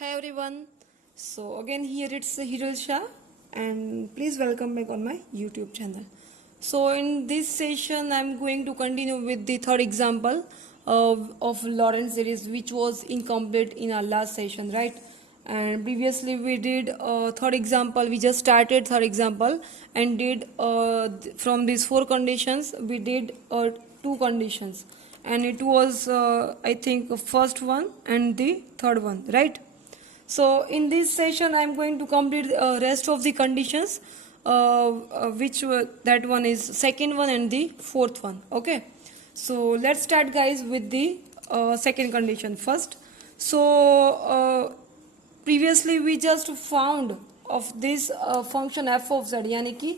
Hi everyone. So again here it's Hiral Shah and please welcome back on my YouTube channel. So in this session I'm going to continue with the third example of Lorentz series which was incomplete in our last session, right? And previously we did third example, we just started third example and did from these four conditions we did two conditions, and it was I think first one and the third one, right? So in this session I am going to complete rest of the conditions, which that one is second one and the fourth one. Okay, so let's start guys with the second condition first. So previously we just found of this function f of z, यानी कि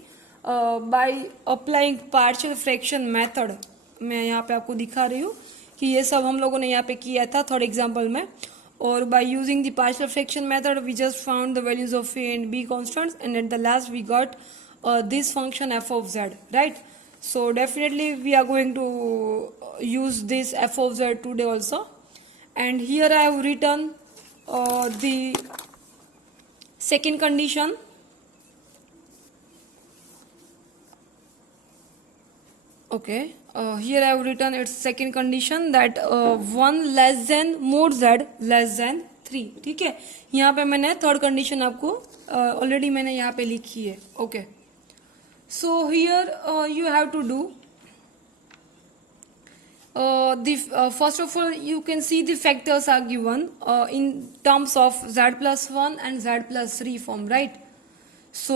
by applying partial fraction method, मैं यहाँ पे आपको दिखा रही हूँ कि ये सब हम लोगों ने यहाँ पे किया था थर्ड एग्जाम्पल में. Or by using the partial fraction method we just found the values of a and b constants, and at the last we got this function f of z, right? So definitely we are going to use this f of z today also. And here I have written the second condition. Okay, here I have written its second condition that 1 less than mod z less than 3. ठीक है, यहाँ पे मैंने third condition आपको already मैंने यहाँ पे लिखी है. Okay, so here you have to do first of all you can see the factors are given in terms of z plus 1 and z plus 3 form, right? सो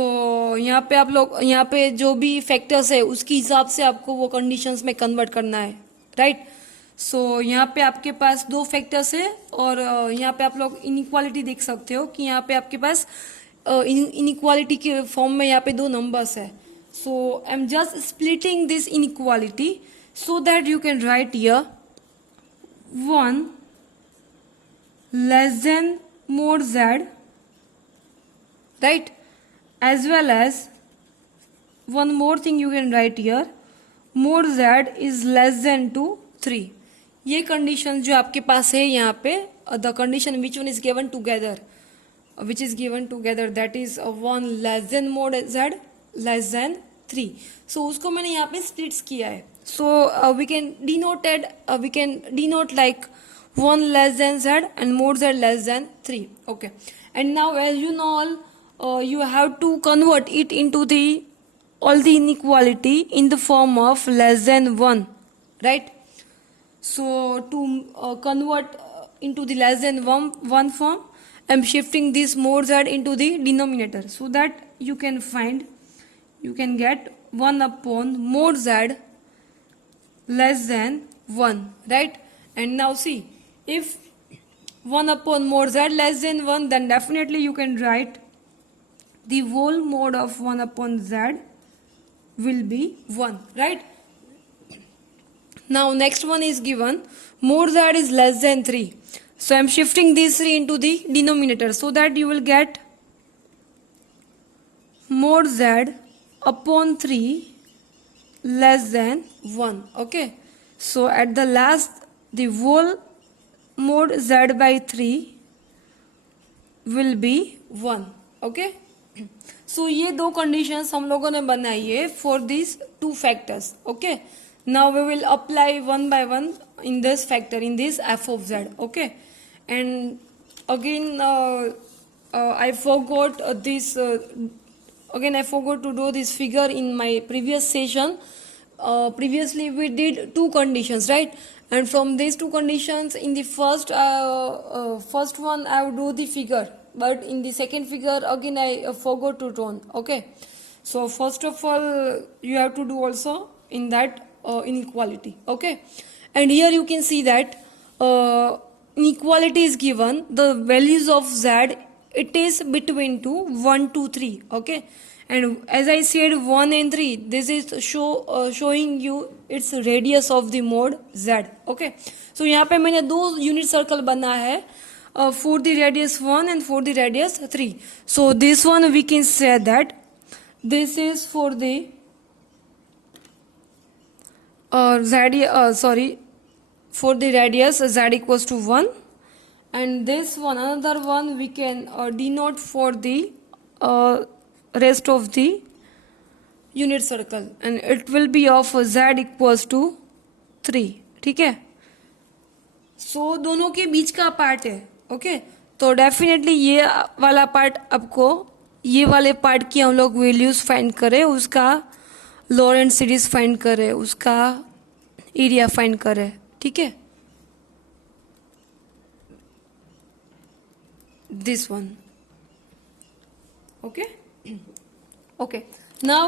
यहाँ पे आप लोग यहाँ पे जो भी फैक्टर्स है उसके हिसाब से आपको वो कंडीशंस में कन्वर्ट करना है, राइट? सो यहाँ पे आपके पास दो फैक्टर्स है और यहाँ पे आप लोग इनइक्वालिटी देख सकते हो कि यहाँ पे आपके पास इनइक्वालिटी के फॉर्म में यहाँ पे दो नंबर्स है. So I am just splitting this inequality so that you can write here 1 less than mod z, right? As well as one more thing you can write here, mod z is less than to 3. ये condition जो आपके पास है यहाँ पे, the condition which one is given together, which is given together, that is 1 less than mod z less than 3. So उसको मैंने यहाँ पे splits किया है. So we can denote like 1 less than z and mod z less than 3. Okay, and now as you know all, you have to convert it into the all the inequality in the form of less than 1, right? So to convert into the less than 1 form, I am shifting this mod z into the denominator so that you can get 1 upon mod z less than 1, right? And now see, if 1 upon mod z less than 1, then definitely you can write the whole mod of 1 upon z will be 1, right? Now next one is given mod z is less than 3, so I am shifting this 3 into the denominator so that you will get mod z upon 3 less than 1. Okay, so at the last the whole mod z by 3 will be 1. Okay, so ये दो conditions हम लोगों ने बनाई है for these two factors. Okay, now we will apply one by one in this factor, in this f of z. Okay, and again I forgot this again I forgot to do this figure in my previous session. Previously we did two conditions, right? And from these two conditions, in the first one I will do the figure, but in the second figure again I forgot to draw. Okay, so first of all you have to do also in that inequality. Okay, and here you can see that inequality is given, the values of z, it is between 1 to 3. Okay, and as I said 1 and 3, this is showing you its radius of the mod z. Okay, so यहाँ पे मैंने दो unit circle बना है for the radius 1 and for the radius 3. So this one we can say that this is for the for the radius z equals to 1, and this one, another one, we can denote for the rest of the unit circle, and it will be of z equals to 3. ठीक है, सो दोनों के बीच का part है. Okay, तो definitely ये वाला part आपको, ये वाले पार्ट की हम लोग वैल्यूज फाइंड करें, उसका लॉरेंट सीरीज फाइंड करें, उसका एरिया फाइंड करें. ठीक है, this one. Okay, now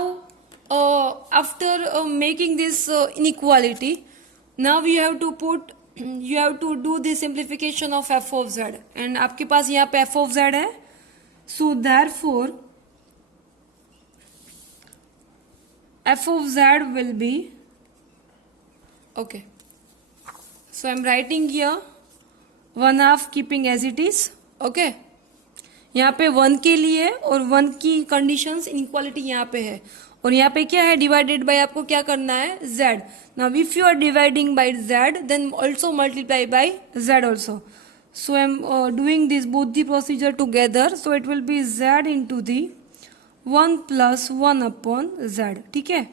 after making this inequality, now you have to do the simplification of f of z, and आपके पास यहाँ पे f of z है, so therefore f of z will be, okay, so I'm writing here 1/2 keeping as it is. Okay, यहाँ पे 1 के लिए और 1 की कंडीशंस इनइक्वालिटी यहाँ पे है, और यहाँ पे क्या है, डिवाइडेड बाय आपको क्या करना है, z. Now if you are dividing by z, then also multiply by z also. So I am doing this both the procedure together, so it will be z into the 1 + 1 upon z. ठीक है,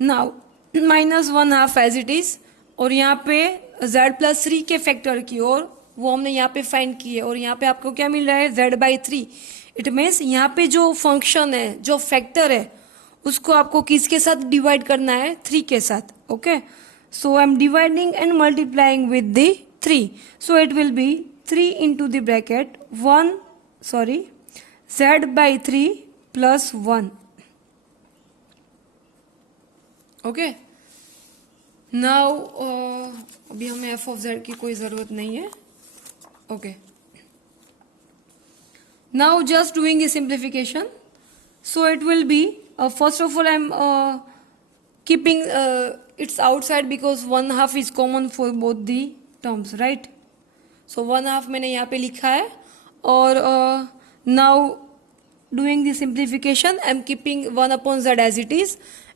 now -1/2 as it is, और यहाँ पे z + 3 के factor की ओर वो हमने यहाँ पे फाइंड की है, और यहाँ पे आपको क्या मिल रहा है, z/3. इट मीन्स यहाँ पे जो फंक्शन है, जो फैक्टर है, उसको आपको किसके साथ डिवाइड करना है, 3 के साथ. Okay, so I am dividing and multiplying with the 3, so it will B 3 into the bracket z/3 + 1. Okay, now अभी हमें f of z की कोई ज़रूरत नहीं है. Okay, now just doing the simplification, so it will be first of all I'm keeping it's outside because 1/2 is common for both the terms, right? So 1/2 मैंने यहाँ पे लिखा है, और now doing the simplification I'm keeping 1 upon z as it is,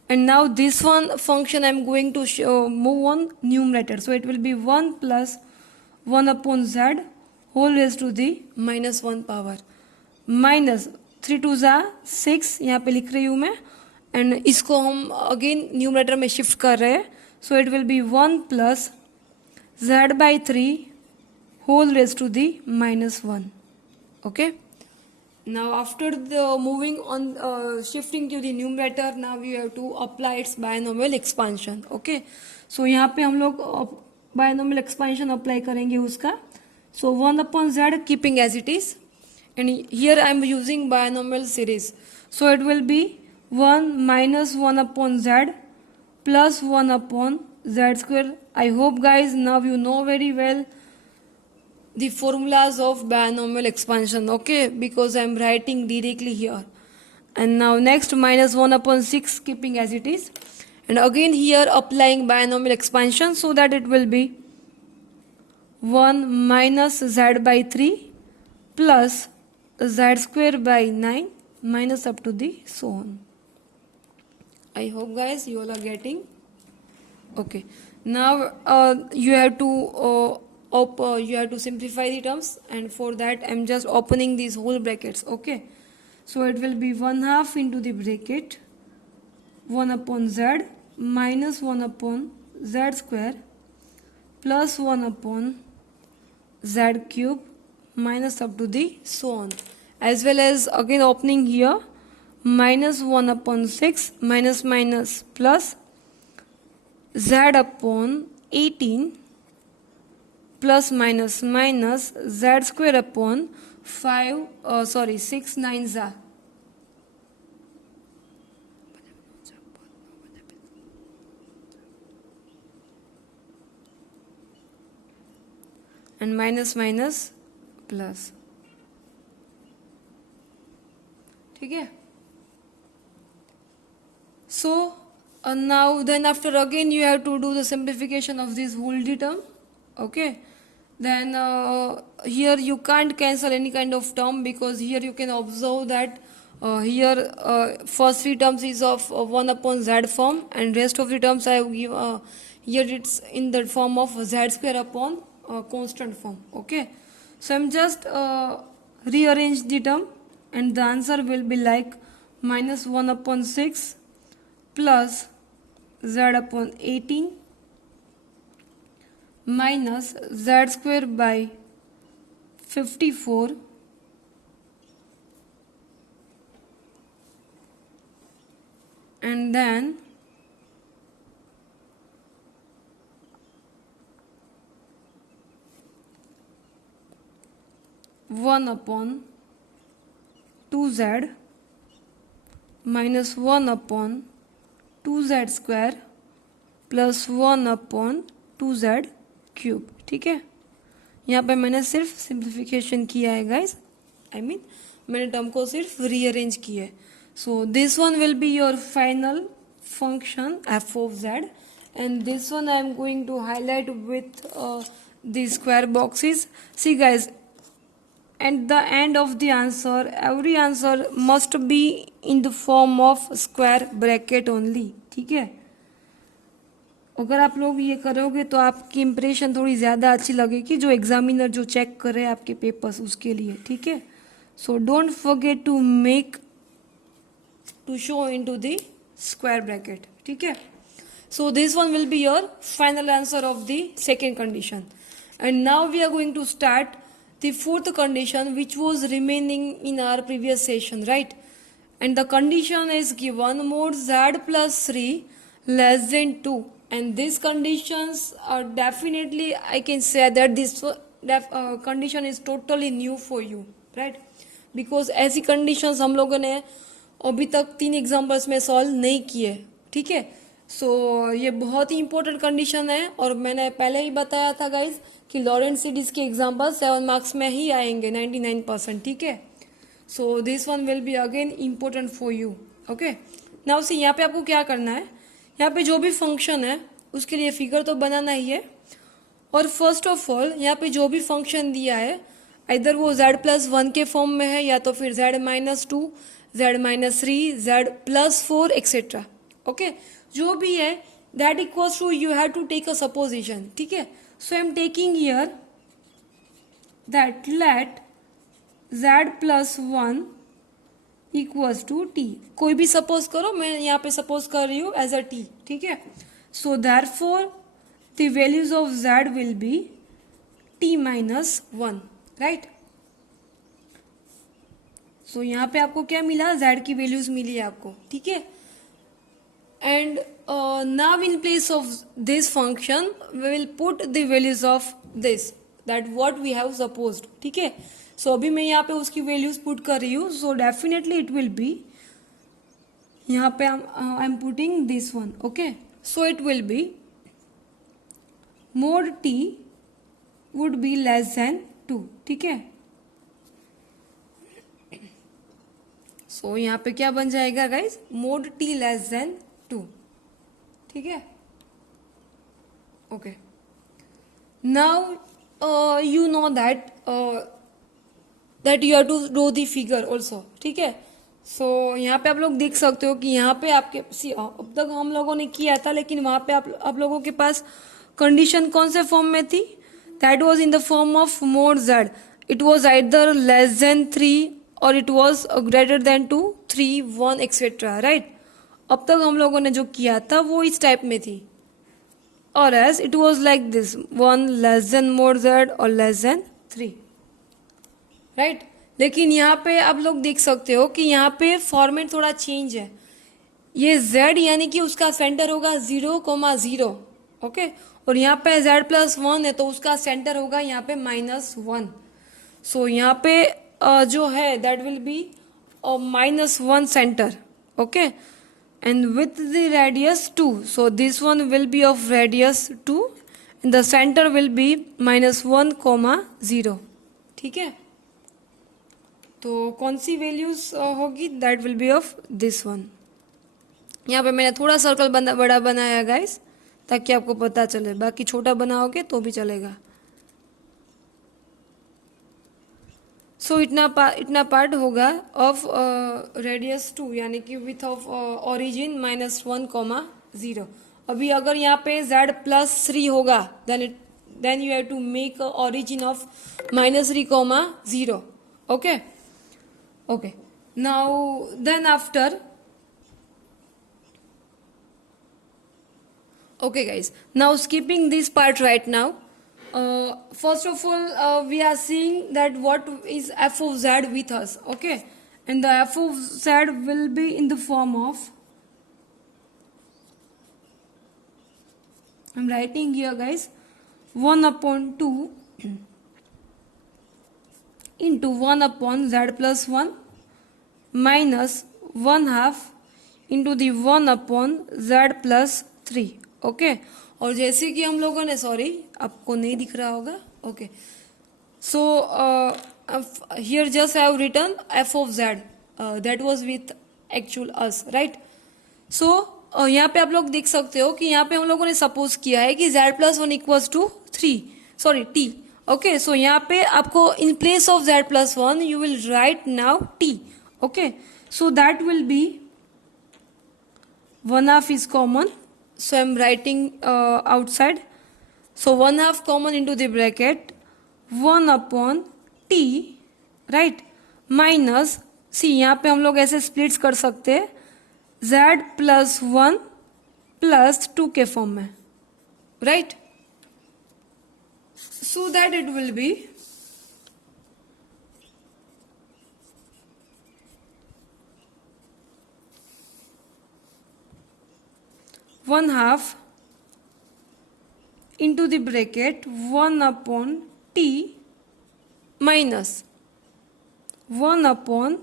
and now this one function I'm going to move on numerator, so it will be 1 + 1 upon z whole raise to the -1 power, -3 × 6 यहाँ पे लिख रही हूँ मैं, and इसको हम again numerator में shift कर रहे हैं, so it will be 1 + z/3 whole raise to the -1. Okay, now after the moving on shifting to the numerator, now you have to apply its binomial expansion. Okay, so यहाँ पे हम लोग binomial expansion apply करेंगे उसका. So 1 upon z keeping as it is, and here I am using binomial series, so it will be 1 - 1 upon z plus 1 upon z square. I hope guys now you know very well the formulas of binomial expansion, okay, because I am writing directly here. And now next -1 upon 6 keeping as it is, and again here applying binomial expansion, so that it will be 1 - z/3 plus z square by 9 minus up to the so on. I hope guys you all are getting. Okay, now you have to simplify the terms, and for that I'm just opening these whole brackets. Okay, so it will be 1/2 into the bracket 1 upon z minus 1 upon z square plus 1 upon z cube minus up to the so on, as well as again opening here -1 upon 6 minus plus z upon 18 plus minus z square upon 6 9s are and minus plus. ठीक है, so now then after again you have to do the simplification of this whole term. Okay, then here you can't cancel any kind of term, because here you can observe that here first 3 terms is of 1 upon z form, and rest of the terms I have give here it's in the form of z square upon constant form. Okay, so I'm just rearrange the term, and the answer will be like minus 1 upon 6 plus z upon 18 minus z square by 54 and then 1 upon 2z minus 1 upon 2z square plus 1 upon 2z cube. ठीक है, यहाँ पे मैंने सिर्फ simplification किया है guys, I mean मैंने term को सिर्फ रीअरेंज किया है. So this one will be your final function F of Z, and this one I am going to highlight with the square boxes. See guys, at the end of the answer, every answer must be in the form of square bracket only. ठीक है, अगर आप लोग ये करोगे तो आपकी impression थोड़ी ज़्यादा अच्छी लगेगी, जो एग्जामिनर जो चेक करे आपके पेपर्स उसके लिए. ठीक है, so don't forget to make to show into the square bracket. ठीक है, so this one will be your final answer of the second condition. And now we are going to start the fourth condition which was remaining in our previous session, right? And the condition is given mod z plus 3 less than 2, and these conditions are definitely, I can say that this condition is totally new for you, right? Because ऐसी conditions हम लोगों ने अभी तक 3 examples में solve नहीं किए. ठीक है, सो ये बहुत ही इंपॉर्टेंट कंडीशन है, और मैंने पहले ही बताया था गाइज कि लॉरेंट सीरीज के एग्जाम्पल 7 मार्क्स में ही आएंगे 99%. ठीक है, so this one will be again important for you. Okay, now see यहाँ पे आपको क्या करना है, यहाँ पे जो भी फंक्शन है उसके लिए फिगर तो बनाना ही है. और फर्स्ट ऑफ ऑल यहाँ पे जो भी फंक्शन दिया है, इधर वो z+1 के फॉर्म में है, या तो फिर z-2, z-3, z+4 etcetera. Okay, जो भी है that equals to you have to take a supposition. ठीक है, so I am taking here that let z+1 equals to t. कोई भी सपोज करो, मैं यहाँ पे सपोज कर रही हूँ एज अ t. ठीक है, so therefore the values of z will be t-1, right? So यहाँ पे आपको क्या मिला, z की वैल्यूज मिली है आपको. ठीक है, and now in place of this function we will put the values of this, that what we have supposed. ठीक है, so अभी मैं यहाँ पे उसकी values put कर रही हूँ. so definitely it will be, यहाँ पे I'm putting this one. okay, so it will be mod t would be less than 2. ठीक है, so यहाँ पे क्या बन जाएगा guys, mod t less than 2. ठीक है, okay. Now you know that you have to draw the figure also. ठीक है, सो यहाँ पे आप लोग देख सकते हो कि यहाँ पे आपके अब तक हम लोगों ने किया था, लेकिन वहाँ पे आप लोगों के पास कंडीशन कौन से फॉर्म में थी, that was in the form of mode z. It was either less than 3 और it was greater than 2, 3, 1 etcetera, right? अब तक हम लोगों ने जो किया था वो इस टाइप में थी, और as it was like this 1 less than mod z और लेस देन 3, राइट? लेकिन यहाँ पे आप लोग देख सकते हो कि यहाँ पे फॉर्मेट थोड़ा चेंज है. ये z यानी कि उसका सेंटर होगा 0,0. ओके, और यहाँ पे z+1 है तो उसका सेंटर होगा यहाँ पे -1. सो यहाँ पे जो है that will be -1 center. Okay, and with the radius 2, so this one will be of radius 2 and the center will be -1, 0. ठीक है, तो कौन सी वैल्यूज होगी, that will be of this one. यहाँ पे मैंने थोड़ा सर्कल बड़ा बनाया गाइस, ताकि आपको पता चले, बाकी छोटा बनाओगे तो भी चलेगा. सो इतना पार्ट होगा ऑफ रेडियस 2, यानी कि विथ ऑफ ओरिजिन -1, 0. अभी अगर यहाँ पे z+3 होगा then then you have to make a origin of -3 comma 0. Okay. Okay. Now then after, okay guys, now skipping this part right now. First of all, we are seeing that what is f of z with us. Okay, and the f of z will be in the form of, I'm writing here guys, 1 upon 2 into 1 upon z plus 1 minus 1 half into the 1 upon z plus 3. Okay, और जैसे कि हम लोगों ने, sorry आपको नहीं दिख रहा होगा. Okay, so here just I have written F of Z, that was with actual us, right. So यहाँ पे आप लोग देख सकते हो कि यहाँ पे हम लोगों ने सपोज किया है कि z plus 1 equals to 3, sorry t. Okay, so यहाँ पे आपको in place of z plus 1 you will write now t. Okay, so that will be 1 half is common, so I'm writing outside, so 1 half common into the bracket 1 upon t, right, minus, see यहाँ पे हम लोग ऐसे splits कर सकते हैं z plus 1 plus 2 के form में, right, so that it will be 1 half into the bracket 1 upon t minus 1 upon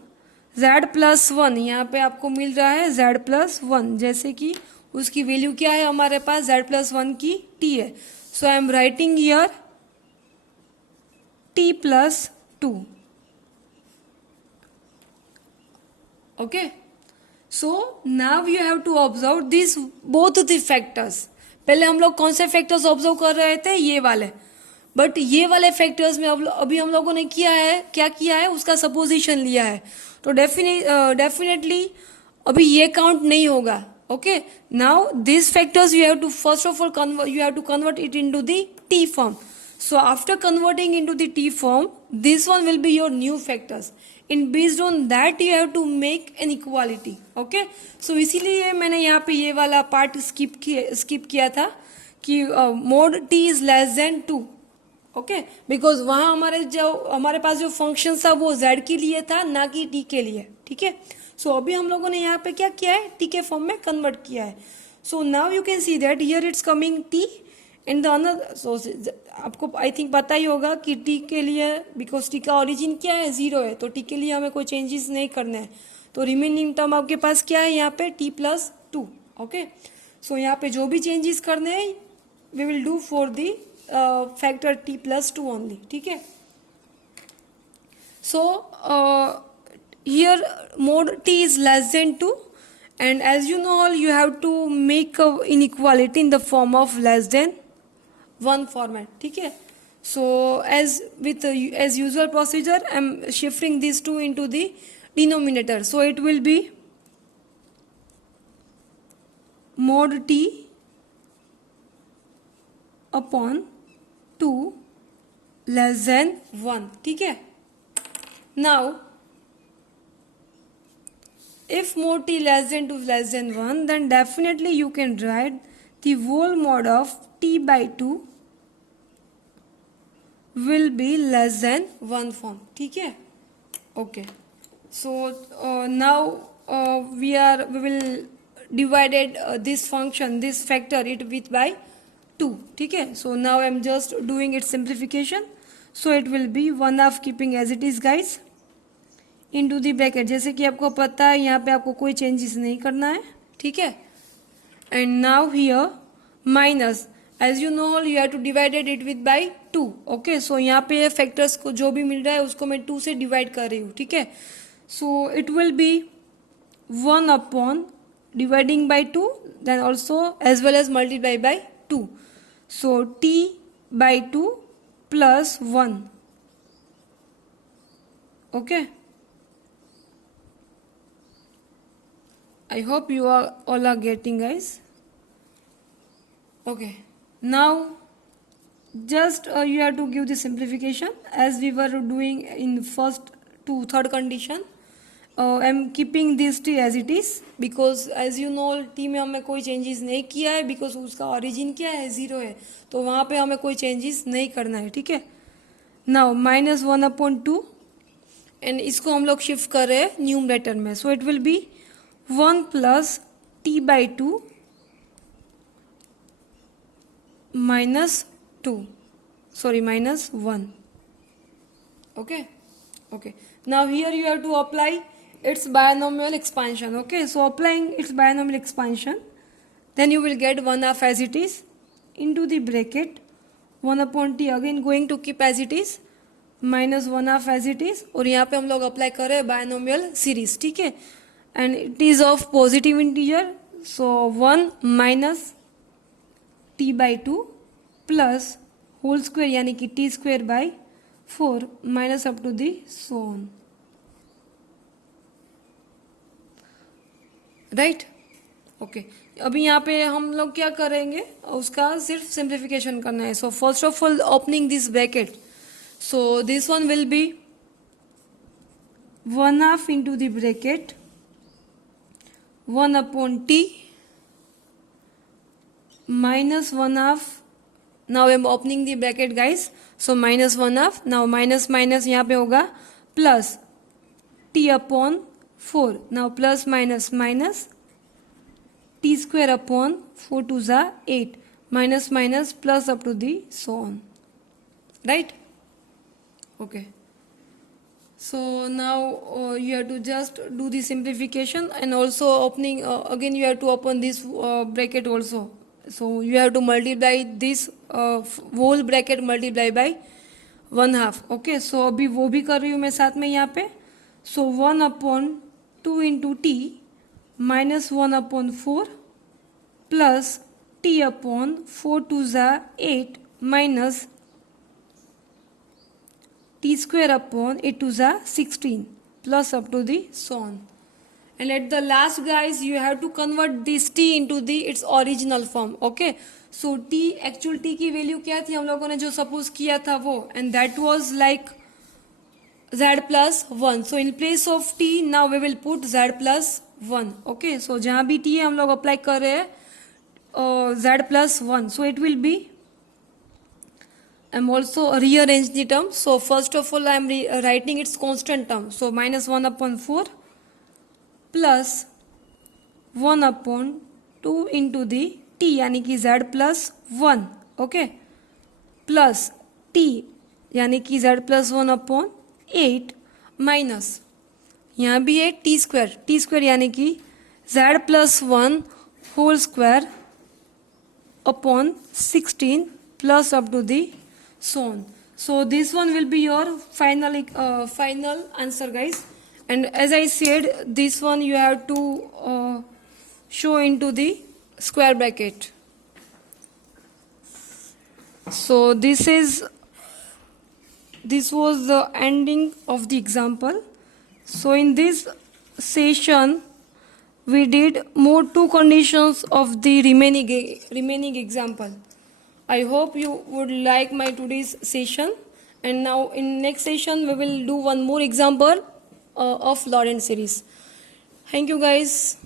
z plus 1. यहाँ पे आपको मिल रहा है z plus 1, जैसे कि उसकी वैल्यू क्या है हमारे पास, z plus 1 की t है. So I am writing here t plus 2. Okay. So now you have to observe these both the factors. पहले हम लोग कौन से फैक्टर्स ऑब्जर्व कर रहे थे, ये वाले, बट ये वाले फैक्टर्स में अभी हम लोगों ने किया है, क्या किया है, उसका सपोजिशन लिया है, तो डेफिनेटली अभी ये काउंट नहीं होगा. Okay, now this factors you have to first of all you have to convert it into the t form. So after converting into the t form, this one will be your new factors, and based on that you have to make an equality. Okay, so इसीलिए मैंने यहाँ पे ये वाला part skip किया था कि mode t is less than 2. Okay, because वहाँ हमारे पास जो फंक्शन था वो z के लिए था, ना कि t के लिए. ठीक है, सो अभी हम लोगों ने यहाँ पे क्या किया है, t के फॉर्म में कन्वर्ट किया है. So now you can see that here it's coming t and the another. So आपको आई थिंक पता ही होगा कि t के लिए, बिकॉज t का ओरिजिन क्या है, 0 है, तो t के लिए हमें कोई चेंजेस नहीं करने हैं, तो रिमेनिंग टर्म आपके पास क्या है यहाँ पे, t प्लस 2. ओके, सो यहाँ पे जो भी चेंजेस करने हैं we will do for the factor t plus 2 only. ठीक है, सो here mod t is less than 2, and as you know all, you have to make a inequality in the form of less than 1 format. ठीक है, so as usual procedure I am shifting these two into the denominator, so it will be mod t upon 2 less than 1. ठीक है, now if mod t less than 2 less than 1, then definitely you can write the whole mod of t by 2 will be less than 1 form. ठीक है, okay, so now we will divided this function, this factor it with by 2. ठीक है, so now I am just doing its simplification, so it will be 1 half keeping as it is guys into the bracket, जैसे कि आपको पता है यहाँ पे आपको कोई चेंजेस नहीं करना है. ठीक है, and now here minus, as you know you have to divided it with by 2. Okay, so यहाँ पे फैक्टर्स को जो भी मिल रहा है उसको मैं 2 से डिवाइड कर रही हूँ. ठीक है, so it will be 1 upon dividing by 2, then also as well as multiply by 2, so t by 2 plus 1. Okay, I hope you all are getting guys. Okay, now just you have to give the simplification as we were doing in first to third condition. I'm keeping this t as it is because as you know t में हमें कोई changes नहीं किया है because उसका origin क्या है 0 है, तो वहाँ पे हमें कोई changes नहीं करना है, ठीक है. Now minus 1/2 एंड इसको हम लोग शिफ्ट कर रहे हैं न्यूमरेटर में, सो it will be 1 plus T by 2 minus 2, sorry, minus 1. Okay, okay. Now here you have to apply its binomial expansion. Okay, so applying its binomial expansion, then you will get 1/2 as it is into the bracket 1/t, again going to keep as it is, minus 1/2 as it is, और यहाँ पे हम लोग apply कर रहे हैं binomial series, ठीक है. And it is of positive integer, so 1 minus T by 2 plus whole square यानी कि T square by 4 minus up to the so on, right. Okay, अभी यहाँ पे हम लोग क्या करेंगे, उसका सिर्फ सिंप्लीफिकेशन करना है. So first of all opening this bracket, so this one will be 1/2 into the bracket 1/t minus 1/2. Now I am opening the bracket guys, so minus 1/2. Now minus minus यहाँ पे होगा plus t upon 4. Now plus minus minus t square upon 4 to the 8 minus minus plus up to the so on, right. Okay, so now you have to just do the simplification and also opening again you have to open this bracket also, so you have to multiply this whole bracket multiply by 1/2. Okay, so अभी वो भी कर रही हूँ मैं साथ में यहाँ पे. so 1/2 into t minus 1/4 plus t upon 4 to the 8 minus t square upon 8 to the 16 plus up to the so on. And at the last guys you have to convert this t into the its original form. Okay, so t actual t की value क्या थी हम लोगों ने जो suppose किया था वो, and that was like z plus 1. so in place of t now we will put z plus 1. Okay, so जहाँ भी t है हम लोग अप्लाई कर रहे हैं z plus 1. so it will be, I'm also rearrange the term. So first of all I am writing its constant term. So minus 1/4 plus 1/2 into the t यानी कि z plus 1. Okay, plus t यानी कि z plus 1/8 minus यहाँ भी है t square यानी कि z plus 1 whole square upon 16 plus up to the so on. So this one will be your final answer guys, and as I said this one you have to show into the square bracket. So this was the ending of the example. So in this session we did more 2 conditions of the remaining example. I hope you would like my today's session, and now in next session we will do one more example of Lorentz series. Thank you guys.